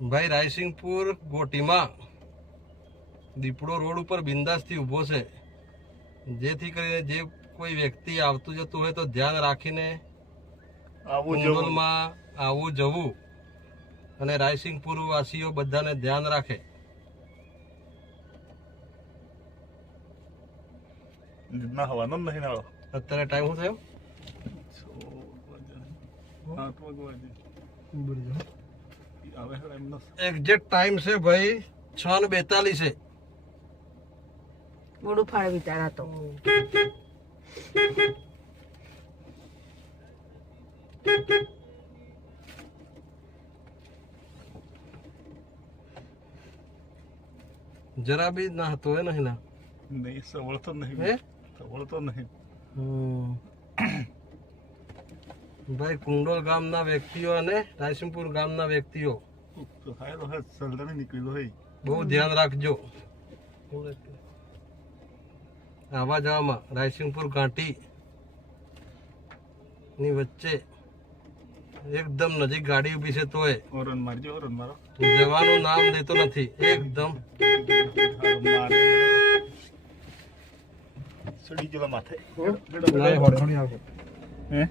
ભાઈ રાયસિંગપુર ગોટીમાં દીપડો રોડ ઉપર બિંદાસથી ઊભો છે, જેથી કરીને જે કોઈ વ્યક્તિ આવતું જતું હોય તો ધ્યાન રાખીને કુંડલમાં આવવું જવું, અને રાયસિંગપુર વાસીઓ બધાને ધ્યાન રાખે. અત્યારે ટાઈમ શું થયો? એક્ઝેક્ટ ટાઈમ છે ભાઈ 6:42 છે. મોડું ફાળે વિચારા તો જરા બી ના હતો હે નહીં ના નહીં સવળતો નહીં હે સવળતો નહીં. ભાઈ કુંડોલ ગામના વ્યક્તિઓ અને રાયસિંગપુર ગામના વ્યક્તિઓ બહુ ધ્યાન રાખજો. આવા જવામાં રાયસિંગપુર ઘાટી ની વચ્ચે એકદમ નજીક ગાડી ઉભી છે તોય ઓરન મારજો, ઓરન મારો. જવાનું નામ દેતો નથી. એકદમ સડી ગયેલા માથે. ના, હોડી આવશે. હે